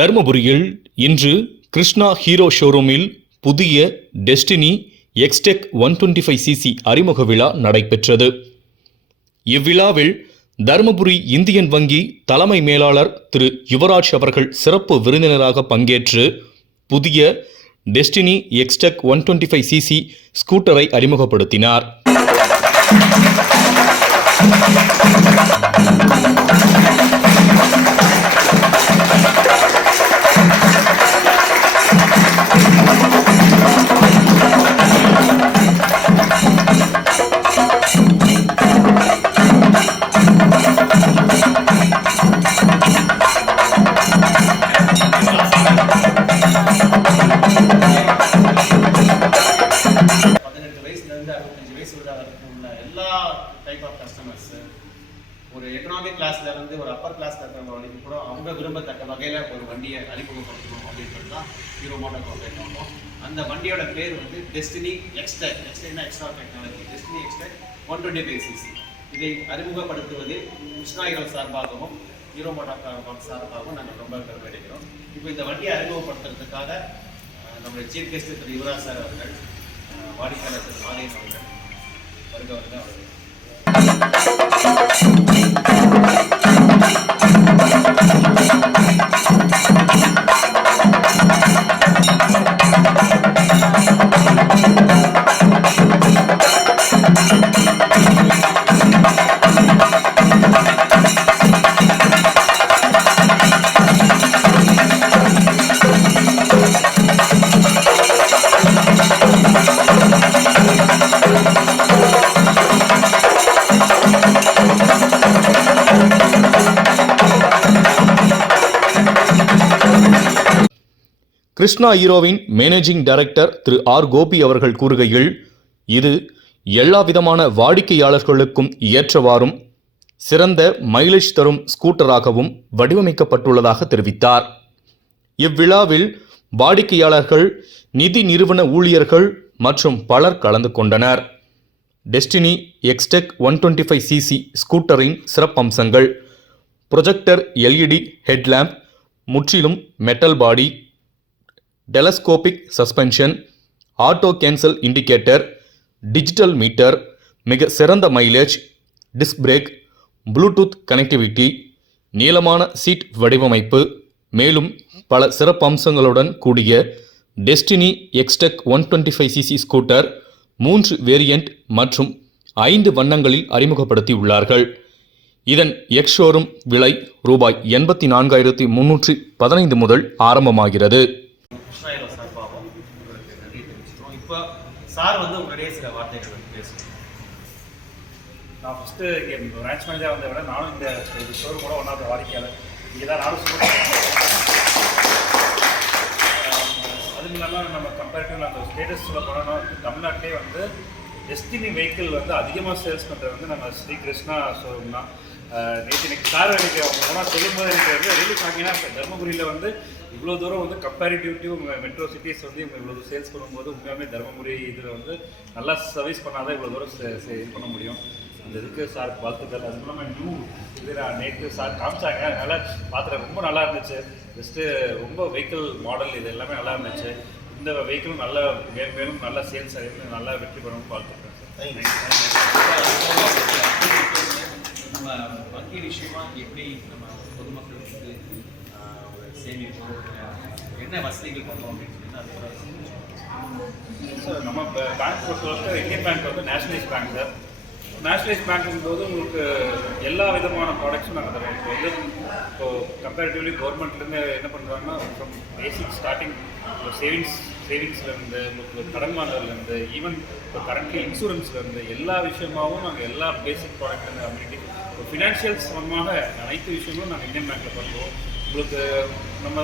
தருமபுரியில் இன்று கிருஷ்ணா ஹீரோ ஷோரூமில் புதிய Destini Xtec one twenty five CC அறிமுக விழா நடைபெற்றது. இவ்விழாவில் தருமபுரி இந்தியன் வங்கி தலைமை மேலாளர் திரு யுவராஜ் அவர்கள் சிறப்பு விருந்தினராக பங்கேற்று புதிய Destini Xtec one twenty five CC ஸ்கூட்டரை அறிமுகப்படுத்தினார். அப்பர் கிளாஸ் இருக்கிறவங்களுக்கு கூட அவங்க விரும்பத்தக்க வகையில் ஒரு வண்டியை அறிமுகப்படுத்தணும் அப்படின்றது தான் ஹீரோ மோட்டோ கார்பரேட் நோக்கம் அந்த வண்டியோட பேர் வந்து Destini Xtec எக்ஸ்டெக்னா extra technology Destini Xtec one twenty five CC இதை அறிமுகப்படுத்துவது கிருஷ்ணா ஹீரோ சார்பாகவும் ஹீரோ மோட்டோ கார்பரேட் சார்பாகவும் நாங்கள் ரொம்ப பெருமையடைகிறோம் இப்போ இந்த வண்டியை அறிமுகப்படுத்துறதுக்காக நம்முடைய சீஃப் கெஸ்ட் திரு யுவராஜ் சார் அவர்கள் வாடிக்கையாளர் திரு மாதேஷ் அவர்கள் வருக வருக அவர்கள். கிருஷ்ணா ஹீரோவின் மேனேஜிங் டைரக்டர் திரு ஆர் கோபி அவர்கள் கூறுகையில் இது எல்லா விதமான வாடிக்கையாளர்களுக்கும் ஏற்றவாறும் சிறந்த மைலேஜ் தரும் ஸ்கூட்டராகவும் வடிவமைக்கப்பட்டுள்ளதாக தெரிவித்தார். இவ்விழாவில் வாடிக்கையாளர்கள் நிதி நிறுவன ஊழியர்கள் மற்றும் பலர் கலந்து கொண்டனர். Destini Xtec one twenty five CC ஸ்கூட்டரின் சிறப்பம்சங்கள் ப்ரொஜெக்டர் எல்இடி ஹெட்லேம்ப் முற்றிலும் metal body telescopic suspension auto cancel indicator digital meter மிக சிறந்த mileage disc brake Bluetooth connectivity நீளமான சீட் வடிவமைப்பு மேலும் பல சிறப்பம்சங்களுடன் கூடிய Destini Xtec one twenty five CC scooter மூன்று வேரியண்ட் மற்றும் ஐந்து வண்ணங்களில் அறிமுகப்படுத்தி உள்ளார்கள் இதன் எக்ஸ்ஷோரூம் விலை ரூபாய் எண்பத்தி நான்காயிரத்தி முன்னூற்றி பதினைந்து முதல் ஆரம்பமாகிறது கிருஷ்ணா ஹீரோ சார்பாகவும் உங்களுக்கு நன்றி தெரிவிச்சுக்கிறோம் இப்போ சார் வந்து உங்களுடைய சில வார்த்தைகள் வந்து பேசணும் நான் ஃபஸ்ட்டு இங்கே பிரான்ச் மேனேஜராக வந்த விட நானும் இந்த இந்த ஷோரூம் கூட ஒன்றாவது வாடிக்கையாளர். இங்கே தான் நானும் அதுவும் இல்லாமல் நம்ம கம்பேரிட்டிவ் அந்த ஸ்டேட்டஸ் சொல்ல போனோம்னா தமிழ்நாட்டிலே வந்து டெஸ்டினி வெஹிக்கிள் வந்து அதிகமாக சேல்ஸ் பண்ணுறது வந்து நம்ம ஸ்ரீ கிருஷ்ணா ஷோரூம் தான். நேற்று எனக்கு சார் எனக்கு அவங்க ஓனாக சொல்லும்போது எனக்கு வந்து really பார்த்தீங்கன்னா இப்போ தருமபுரியில் வந்து இவ்வளோ தூரம் வந்து கம்பேரிட்டிவ் டு மெட்ரோ சிட்டிஸ் வந்து இவங்க இவ்வளோ சேல்ஸ் பண்ணும்போது உண்மையாலுமே தருமபுரி இதில் வந்து நல்லா சர்வீஸ் பண்ணாதான் இவ்வளோ தூரம் இது பண்ண முடியும். அந்த இதுக்கு சார் வாழ்த்துக்கள். அது இல்லாமல் நியூ இது நான் நேற்று சார் காமிச்சாங்க. அதனால் பார்த்துட்டு ரொம்ப நல்லா இருந்துச்சு. ஜஸ்ட்டு ரொம்ப வெஹிக்கிள் மாடல் இது எல்லாமே நல்லா இருந்துச்சு. இந்த வெஹிக்கிளும் நல்ல மேலும் நல்லா சேல்ஸ் ஆகி நல்லா வெற்றி பெறணும் வாழ்த்துக்கிறேன் சார் நம்ம வங்கி விஷயமா எப்படி நம்ம பொதுமக்களுக்கு ஆஹ், ஒரு என்ன வசதிகள் பண்ணுறோம் அப்படின்னு சொல்லி அது சார் நம்ம பேங்க் பொறுத்தவரைக்கும் இந்தியன் பேங்க் வந்து நேஷனலைஸ் பேங்க் சார். நேஷனலைஸ் பேங்க்கும் போது உங்களுக்கு எல்லா விதமான ப்ராடக்ட்ஸும் நாங்கள் தரோம் இப்போ வந்து இப்போ கம்பேரிட்டிவ்லி கவர்மெண்ட்லேருந்து என்ன பண்ணுறாங்கன்னா ஃப்ரம் பேசிக் ஸ்டார்டிங் சேவிங்ஸ் சேவிங்ஸ்லேருந்து உங்களுக்கு கடன் வாங்குறதுலேருந்து ஈவன் இப்போ கரண்ட்லி இன்சூரன்ஸ்லேருந்து எல்லா விஷயமாகவும் நாங்கள் எல்லா பேசிக் ப்ராடக்ட் அம்யூனிட்டி இப்போ ஃபினான்ஷியல் சம்பந்தமாக அனைத்து விஷயங்களும் நாங்கள் இந்தியன் பேங்க்கில் பண்ணுவோம். உங்களுக்கு நம்ம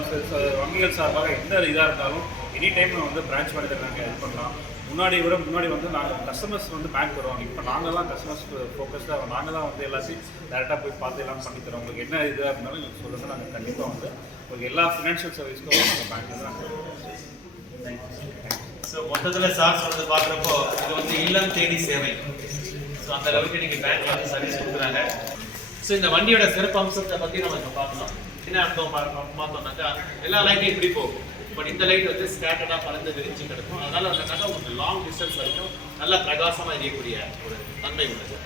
வங்கிகள் சார்பாக எந்த இதாக இருந்தாலும் எனி டைம் வந்து பிரான்ச் மேனேஜர் நாங்கள் இது பண்ணலாம். முன்னாடி விட முன்னாடி வந்து நாங்கள் கஸ்டமர்ஸ் வந்து பேங்க் வருவாங்க. இப்போ நாங்கள் தான் கஸ்டமர்ஸ் ஃபோக்கஸ்டாக நாங்கள் தான் வந்து எல்லாத்தையும் டேரெக்டாக போய் பார்த்து எல்லாம் பண்ணித்தரோம் உங்களுக்கு என்ன இதாக இருந்தாலும் எங்களுக்கு சொல்லுங்கள் நாங்கள் கண்டிப்பாக வந்து உங்களுக்கு எல்லா ஃபினான்ஷியல் சர்வீஸ்க்கும் நாங்கள் பேங்க்கில் தான் ஸோ மொத்தத்தில் சார் சொன்னது பார்க்குறப்போ இது வந்து இல்லம் தேடி சேவை. ஸோ அந்த அளவுக்கு இன்னைக்கு பேங்க்ல வந்து சர்வீஸ் கொடுக்குறாங்க. ஸோ இந்த வண்டியோட சிறப்பு அம்சத்தை பற்றி நம்ம இப்போ பார்க்கலாம். என்ன அர்த்தம் பார்த்தோம்னாக்கா எல்லா லைட்டும் இப்படி போகும். பட் இந்த லைட் வந்து ஸ்கேட்டர்டாக பறந்து விரிஞ்சு கிடக்கும். அதனால வந்தாக்கா உங்களுக்கு லாங் டிஸ்டன்ஸ் வரைக்கும் நல்லா பிரகாசமாக எரியக்கூடிய ஒரு தன்மை உள்ளது.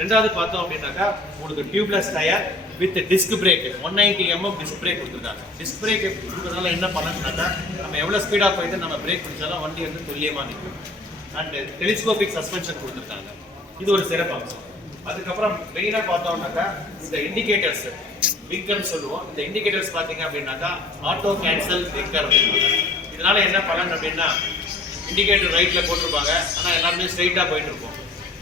ரெண்டாவது பார்த்தோம் அப்படின்னாக்கா உங்களுக்கு tubeless tyre with disc brake one ninety MM disc brake கொடுத்துருக்காங்க. டிஸ்க் பிரேக் கொடுக்குறதுனால என்ன பண்ணணும்னாக்கா நம்ம எவ்வளோ ஸ்பீடாக போயிட்டு நம்ம பிரேக் பிடிச்சாலும் வண்டி வந்து துல்லியமாக நிற்கும். அண்ட் டெலிஸ்கோபிக் சஸ்பென்ஷன் கொடுத்துருக்காங்க. இது ஒரு சிறப்பு அம்சம். அதுக்கப்புறம் மெயினாக பார்த்தோம்னாக்கா இந்த இண்டிகேட்டர்ஸ் விக்கர்னு சொல்லுவோம். இந்த இண்டிகேட்டர்ஸ் பார்த்தீங்க அப்படின்னாக்கா ஆட்டோ கேன்சல் விக்கர் அப்படின்வாங்க இதனால என்ன பலன் அப்படின்னா இண்டிகேட்டர் ரைட்ல போட்டிருப்பாங்க. ஆனால் எல்லாருமே ஸ்ட்ரைட்டாக போயிட்டு இருப்போம்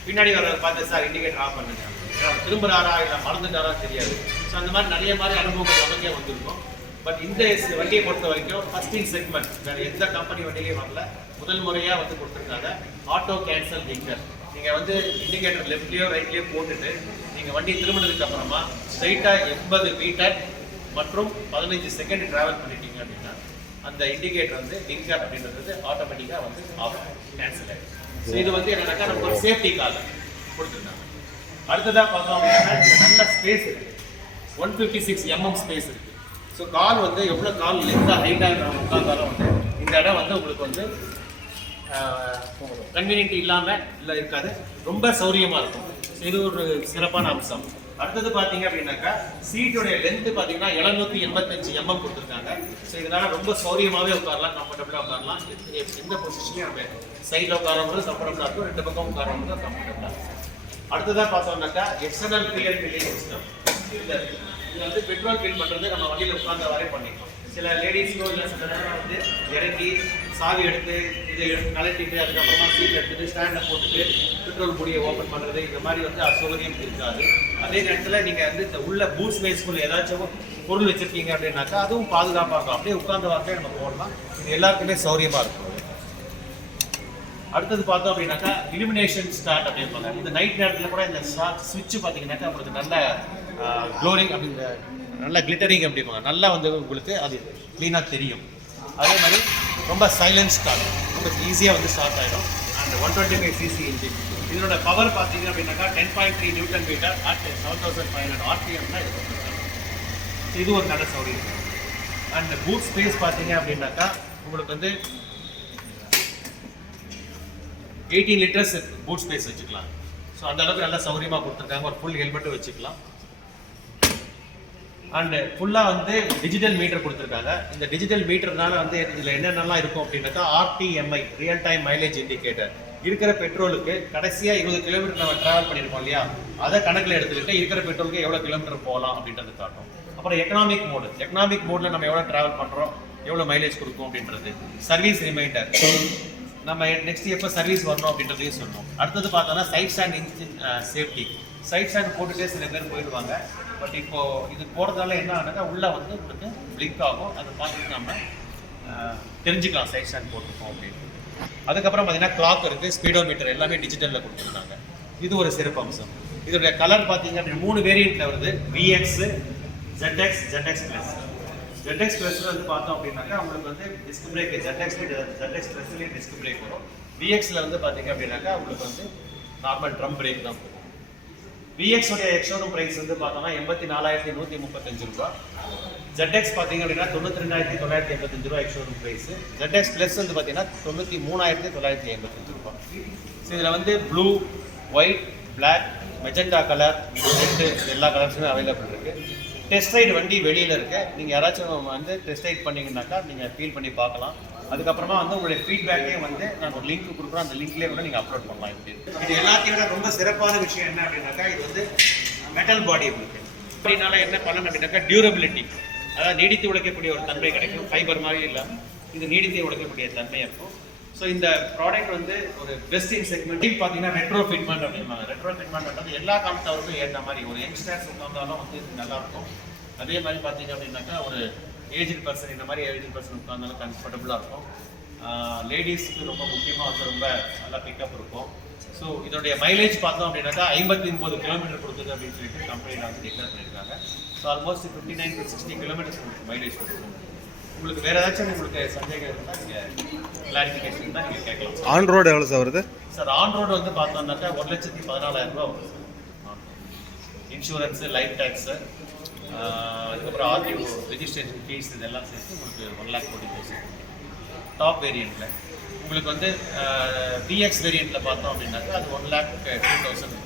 பின்னாடி வர பார்த்து சார் இண்டிகேட்டர் ஆஃப் பண்ணுங்க. ஏன்னா திரும்புறாரா இல்லை மறந்துட்டாரா தெரியாது. ஸோ அந்த மாதிரி நிறைய மாதிரி அனுபவங்கள் நமக்கே வந்திருக்கும். பட் இந்த வண்டியை பொறுத்த வரைக்கும் ஃபர்ஸ்ட் இன் செக்மெண்ட் வேற எந்த கம்பெனி வண்டியிலையும் வரல. முதல் முறையா வந்து கொடுத்துருக்காங்க ஆட்டோ கேன்சல் விக்கர் நீங்கள் வந்து இண்டிகேட்டர் லெஃப்ட்லேயோ ரைட்லேயோ போட்டுட்டு நீங்கள் வண்டி திரும்பினதுக்கு அப்புறமா ஸ்ட்ரைட்டாக எண்பது மீட்டர் மற்றும் பதினஞ்சு செகண்ட் டிராவல் பண்ணிட்டீங்க அப்படின்னா அந்த இண்டிகேட்டர் வந்து லிங்கர் அப்படின்றது ஆட்டோமேட்டிக்காக வந்து ஆஃப் கேன்சல் ஆகிடும் ஸோ இது வந்து என்னன்னாக்கா நமக்கு ஒரு சேஃப்டிக்காக கொடுத்துருக்காங்க அடுத்ததாக பார்த்தோம் அப்படின்னா நல்ல ஸ்பேஸ் இருக்குது one fifty six MM space இருக்குது ஸோ கால் வந்து எவ்வளோ கால் லென்த்தாக ஹைட்டாக நம்ம உட்காந்தாலும் வந்து இந்த இடம் வந்து உங்களுக்கு வந்து கன்வீனியன்ட் இல்லாமல் இல்லை இருக்காது. ரொம்ப சௌரியமாக இருக்கும். இது ஒரு சிறப்பான அம்சம். அடுத்தது பார்த்தீங்க அப்படின்னாக்கா சீட்டுடைய லென்த்து பார்த்தீங்கன்னா எழுநூத்தி எண்பத்தஞ்சு எம்எம் கொடுத்துருக்காங்க. ஸோ இதனால் ரொம்ப சௌரியமாகவே உட்காரலாம் கம்ஃபர்டபுளாக உட்காரலாம். எந்த- எந்த பொசிஷனையும் நம்ம சைடில் உட்காரவங்களும் கம்ஃபர்டபுளாக இருக்கும் ரெண்டு பக்கம் உட்காரவங்களும் கம்ஃபர்டபுளாக இருக்கும். அடுத்ததாக பார்த்தோம்னாக்கா எக்ஸ்டர்னல் பில்லியன் பில்லிங் சிஸ்டம் இது வந்து பெட்ரோல் ஃபில் பண்ணுறது நம்ம வண்டியில் உட்கார்ந்த வரை பண்ணிக்கலாம் சில லேடிஸ்க்கோ இல்லை சில நேரம் வந்து இறக்கி சாவி எடுத்து இதை எடுத்து கலட்டிட்டு அதுக்கப்புறமா சீட் எடுத்துட்டு ஸ்டாண்டை போட்டுட்டு பெட்ரோல் முடியை ஓப்பன் பண்ணுறது இந்த மாதிரி வந்து அசௌகரியம் இருக்காது. அதே நேரத்தில் நீங்கள் வந்து இந்த உள்ள பூட் ஸ்பேஸ்க்குள்ள ஏதாச்சும் பொருள் வச்சுருக்கீங்க அப்படின்னாக்கா அதுவும் பாதுகாப்பாக இருக்கும். அப்படியே உட்கார்ந்த வார்த்தையே நம்ம போடலாம். இது எல்லாருக்குமே சௌரியமாக இருக்கும். அடுத்தது பார்த்தோம் அப்படின்னாக்கா இலுமினேஷன் ஸ்டார்ட் அப்படிம்பாங்க இந்த நைட் நேரத்தில் கூட இந்த ஸ்விட்ச் பார்த்தீங்கன்னாக்கா உங்களுக்கு நல்ல க்ளோரிங் அப்படிங்கிற நல்ல கிளிட்டரிங் அப்படிம்பாங்க. நல்லா வந்து உங்களுக்கு அது க்ளீனாக தெரியும். அதே மாதிரி ரொம்ப சைலன்ஸ் ஸ்டார்ட் ரொம்ப ஈஸியாக வந்து ஸ்டார்ட் ஆகிடும் and one twenty five CC engine இதனோட பவர் பார்த்தீங்க அப்படின்னாக்கா ten point three newton metre at seven thousand five hundred RPM தான் இது. இது ஒரு நல்ல சௌகரியம். அண்ட் பூட் ஸ்பேஸ் பார்த்தீங்க அப்படின்னாக்கா உங்களுக்கு வந்து எயிட்டீன் லிட்டர்ஸ் பூட் ஸ்பேஸ் வச்சுக்கலாம். ஸோ அந்த அளவுக்கு நல்ல சௌகரியமாக கொடுத்துருக்காங்க. ஒரு ஃபுல் ஹெல்மெட்டும் வச்சுக்கலாம். அண்டு ஃபுல்லாக வந்து டிஜிட்டல் மீட்டர் கொடுத்துருக்காங்க. இந்த டிஜிட்டல் மீட்டர்னால வந்து இதில் என்னென்னலாம் இருக்கும் அப்படின்னாக்கா RTMI real time mileage indicator இருக்கிற பெட்ரோலுக்கு கடைசியாக இருபது கிலோமீட்டர் நம்ம ட்ராவல் பண்ணியிருக்கோம் இல்லையா? அதை கணக்கில் எடுத்துக்கிட்டு இருக்கிற பெட்ரோலுக்கு எவ்வளோ கிலோமீட்டர் போகலாம் அப்படின்றது காட்டும். அப்புறம் எக்கனாமிக் மோடு எக்கனாமிக் மோடில் நம்ம எவ்வளோ ட்ராவல் பண்ணுறோம் எவ்வளோ மைலேஜ் கொடுக்கும் அப்படின்றது. சர்வீஸ் ரிமைண்டர் நம்ம நெக்ஸ்ட் எப்போ சர்வீஸ் வரணும் அப்படின்றதையும் சொல்லணும். அடுத்தது பார்த்தோன்னா side stand engine safety side stand போட்டுகிட்டே சில பேர் போயிடுவாங்க. பட் இப்போ இது போகிறதால என்ன ஆனாக்கா உள்ளே வந்து உங்களுக்கு பிளிங்க் ஆகும். அதை பார்த்துட்டு நம்ம தெரிஞ்சுக்கலாம் சைட் ஸ்டாண்ட் போட்டிருக்கோம் அப்படின்னு. அதுக்கப்புறம் பார்த்தீங்கன்னா கிளாக் இருக்குது ஸ்பீடோமீட்டர் எல்லாமே டிஜிட்டலில் கொடுத்துருக்காங்க. இது ஒரு சிறப்பு அம்சம். இதோடைய கலர் பார்த்தீங்க அப்படின்னா மூணு வேரியண்ட்டில் வருது. VX ZX ZX plus ZX plus வந்து பார்த்தோம் அப்படின்னாக்கா உங்களுக்கு வந்து டிஸ்க் பிரேக் ஜெட்எக்ஸ் ஜெட்எக்ஸ் ப்ளஸ்லேயே டிஸ்க் பிரேக் வரும். விஎக்ஸில் வந்து பார்த்தீங்க அப்படின்னாக்கா உங்களுக்கு வந்து நார்மல் ட்ரம் பிரேக் தான் போகும். விஎக்ஸ் உடைய எக்ஸோரூம் பிரைஸ் வந்து பார்த்தோம்னா எண்பத்தி நாலாயிரத்தி நூற்றி முப்பத்தஞ்சு ரூபா. ஜெட்எக்ஸ் பார்த்தீங்க அப்படின்னா தொண்ணூற்றி ரெண்டாயிரத்தி தொள்ளாயிரத்தி எண்பத்தஞ்சு ரூபா எக்ஸோரூம் பிரைஸ் ஜெட்எக்ஸ் ப்ளஸ் வந்து பார்த்தீங்கன்னா தொண்ணூற்றி மூணாயிரத்தி தொள்ளாயிரத்தி எண்பத்தஞ்சு ரூபா. ஸோ இதில் வந்து blue white black magenta colour red எல்லா கலர்ஸுமே அவைலபிள் இருக்குது டெஸ்ட் ரைட் வண்டி வெளியில் இருக்குது நீங்கள் யாராச்சும் வந்து டெஸ்ட் ரைட் பண்ணீங்கன்னாக்கா நீங்கள் ஃபீல் பண்ணி பார்க்கலாம். அதுக்கப்புறமா வந்து உங்களுடைய ஃபீட்பேக்கே வந்து நான் ஒரு லிங்க் கொடுக்குறோம் அந்த லிங்க்லேயே கூட நீங்கள் அப்லோட் பண்ணலாம் இப்படி. இது எல்லாத்தையும் விட ரொம்ப சிறப்பான விஷயம் என்ன அப்படின்னாக்கா இது வந்து மெட்டல் பாடி உங்களுக்கு. அப்படின்னால என்ன பண்ணணும் அப்படின்னாக்கா டியூரபிலிட்டி அதாவது நீடித்து உழைக்கக்கூடிய ஒரு தன்மை கிடைக்கும். ஃபைபர் மாதிரி இல்லை. இது நீடித்து உழைக்கக்கூடிய தன்மை இருக்கும். ஸோ இந்த ப்ராடக்ட் வந்து ஒரு பெஸ்ட் இன் செக்மெண்ட் பார்த்தீங்கன்னா ரெட்ரோ ஃபிட்மெண்ட் அப்படிம்பாங்க. ரெட்ரோ ஃபிட்மெண்ட் எல்லா காலத்தவருக்கும் ஏற்ற மாதிரி. ஒரு யங்ஸ்டர்ஸ் உட்காந்தாலும் வந்து இது நல்லாயிருக்கும் அதே மாதிரி பார்த்தீங்க அப்படின்னாக்கா ஒரு ஏஜ்டு பர்சன் இந்த மாதிரி ஏஜ்டு பர்சன் உட்காந்தாலும் கம்ஃபர்டபுளாக இருக்கும். லேடிஸ்க்கு ரொம்ப முக்கியமாக வந்து ரொம்ப நல்லா பிக்கப் இருக்கும். ஸோ இதோடைய மைலேஜ் பார்த்தோம் அப்படின்னாக்கா ஐம்பத்தி ஒன்பது கிலோமீட்டர் கொடுக்குது அப்படின்னு சொல்லிட்டு கம்பெனியில் வந்து டிக்ளேர் பண்ணியிருக்காங்க. So almost fifty nine to sixty kilometres உங்களுக்கு மைலேஜ் கொடுக்கும். உங்களுக்கு வேற ஏதாச்சும் உங்களுக்கு சந்தேகம் இருந்தால் நீங்கள் கிளாரிஃபிகேஷன் தான் நீங்கள் கேட்கலாம். ஆன் ரோடு எவ்வளோ சார் வருது? சார் ஆன் ரோடு வந்து பார்த்தோம்னாக்கா ஒரு லட்சத்தி பதினாலாயிரம் ரூபா வரும் இன்சூரன்ஸு லைஃப் டேக்ஸு அதுக்கப்புறம் ஆர்டிஓ ரெஜிஸ்ட்ரேஷன் ஃபீஸ் இதெல்லாம் சேர்த்து உங்களுக்கு ஒன் லேக் கோடி தௌசண்ட் டாப் வேரியண்ட்டில் உங்களுக்கு வந்து பிஎக்ஸ் வேரியண்ட்டில் பார்த்தோம் அப்படின்னாக்கா அது ஒன் லேக் டூ தௌசண்ட்